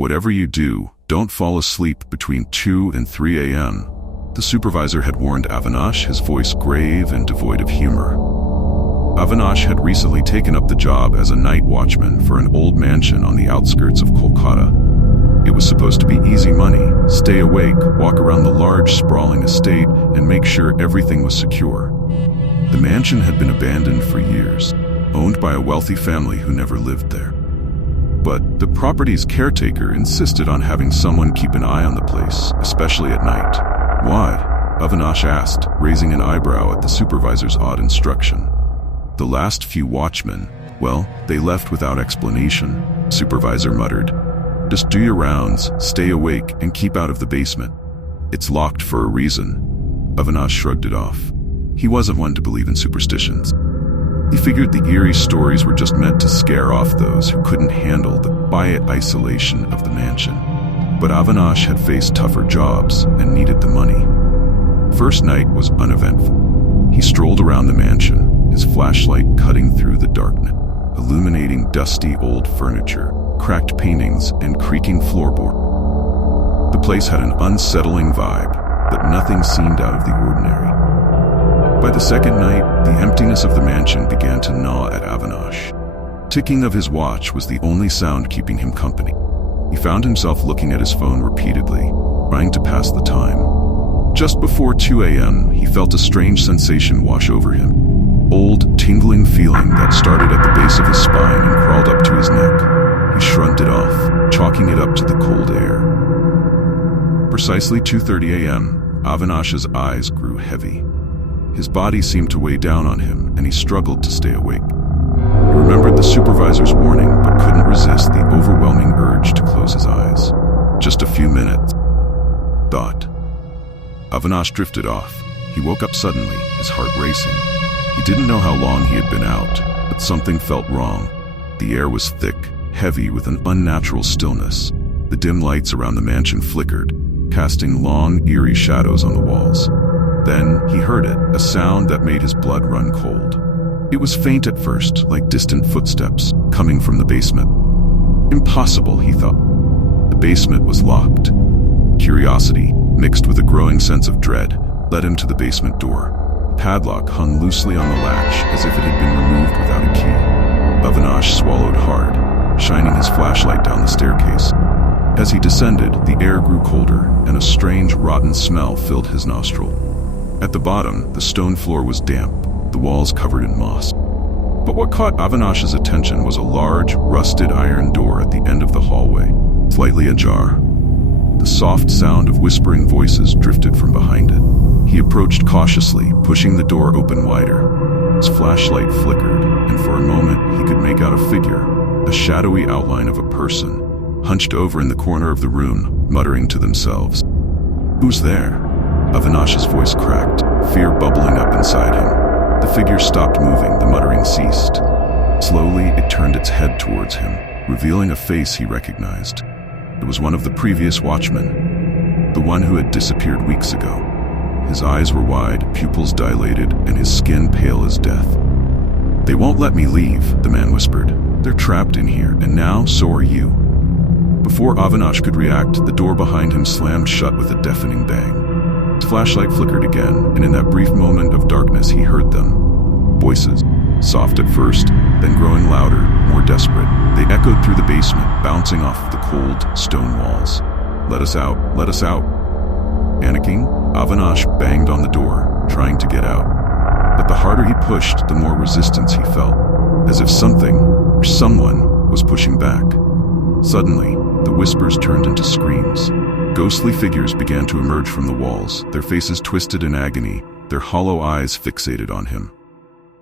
"Whatever you do, don't fall asleep between 2 and 3 a.m." The supervisor had warned Avinash, his voice grave and devoid of humor. Avinash had recently taken up the job as a night watchman for an old mansion on the outskirts of Kolkata. It was supposed to be easy money: stay awake, walk around the large, sprawling estate, and make sure everything was secure. The mansion had been abandoned for years, owned by a wealthy family who never lived there. But the property's caretaker insisted on having someone keep an eye on the place, especially at night. "Why?" Avinash asked, raising an eyebrow at the supervisor's odd instruction. "The last few watchmen, well, they left without explanation," the supervisor muttered. "Just do your rounds, stay awake, and keep out of the basement. It's locked for a reason." Avinash shrugged it off. He wasn't one to believe in superstitions. He figured the eerie stories were just meant to scare off those who couldn't handle the quiet isolation of the mansion. But Avinash had faced tougher jobs and needed the money. First night was uneventful. He strolled around the mansion, his flashlight cutting through the darkness, illuminating dusty old furniture, cracked paintings, and creaking floorboard. The place had an unsettling vibe, but nothing seemed out of the ordinary. By the second night, the emptiness of the mansion began to gnaw at Avinash. Ticking of his watch was the only sound keeping him company. He found himself looking at his phone repeatedly, trying to pass the time. Just before 2 a.m., he felt a strange sensation wash over him. Old, tingling feeling that started at the base of his spine and crawled up to his neck. He shrugged it off, chalking it up to the cold air. Precisely 2:30 a.m., Avinash's eyes grew heavy. His body seemed to weigh down on him, and he struggled to stay awake. He remembered the supervisor's warning, but couldn't resist the overwhelming urge to close his eyes. Just a few minutes. Thought. Avinash drifted off. He woke up suddenly, his heart racing. He didn't know how long he had been out, but something felt wrong. The air was thick, heavy with an unnatural stillness. The dim lights around the mansion flickered, casting long, eerie shadows on the walls. Then he heard it, a sound that made his blood run cold. It was faint at first, like distant footsteps, coming from the basement. Impossible, he thought. The basement was locked. Curiosity, mixed with a growing sense of dread, led him to the basement door. The padlock hung loosely on the latch, as if it had been removed without a key. Avinash swallowed hard, shining his flashlight down the staircase. As he descended, the air grew colder, and a strange, rotten smell filled his nostril. At the bottom, the stone floor was damp, the walls covered in moss. But what caught Avinash's attention was a large, rusted iron door at the end of the hallway, slightly ajar. The soft sound of whispering voices drifted from behind it. He approached cautiously, pushing the door open wider. His flashlight flickered, and for a moment he could make out a figure, a shadowy outline of a person, hunched over in the corner of the room, muttering to themselves. "Who's there?" Avinash's voice cracked, fear bubbling up inside him. The figure stopped moving, the muttering ceased. Slowly, it turned its head towards him, revealing a face he recognized. It was one of the previous watchmen, the one who had disappeared weeks ago. His eyes were wide, pupils dilated, and his skin pale as death. "They won't let me leave," the man whispered. "They're trapped in here, and now so are you." Before Avinash could react, the door behind him slammed shut with a deafening bang. His flashlight flickered again, and in that brief moment of darkness he heard them. Voices, soft at first, then growing louder, more desperate. They echoed through the basement, bouncing off of the cold, stone walls. "Let us out, let us out." Panicking, Avinash banged on the door, trying to get out. But the harder he pushed, the more resistance he felt, as if something, or someone, was pushing back. Suddenly, the whispers turned into screams. Ghostly figures began to emerge from the walls, their faces twisted in agony, their hollow eyes fixated on him.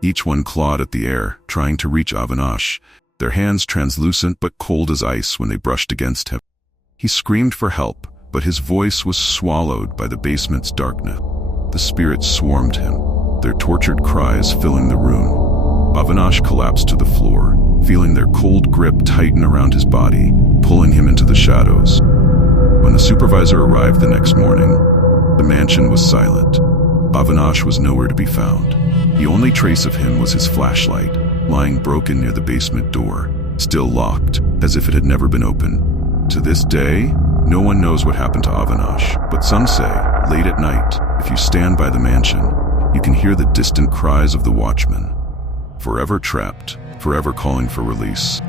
Each one clawed at the air, trying to reach Avinash, their hands translucent but cold as ice when they brushed against him. He screamed for help, but his voice was swallowed by the basement's darkness. The spirits swarmed him, their tortured cries filling the room. Avinash collapsed to the floor, feeling their cold grip tighten around his body, pulling him into the shadows. When the supervisor arrived the next morning, the mansion was silent. Avinash was nowhere to be found. The only trace of him was his flashlight, lying broken near the basement door, still locked, as if it had never been opened. To this day, no one knows what happened to Avinash, but some say, late at night, if you stand by the mansion, you can hear the distant cries of the watchman, forever trapped, forever calling for release.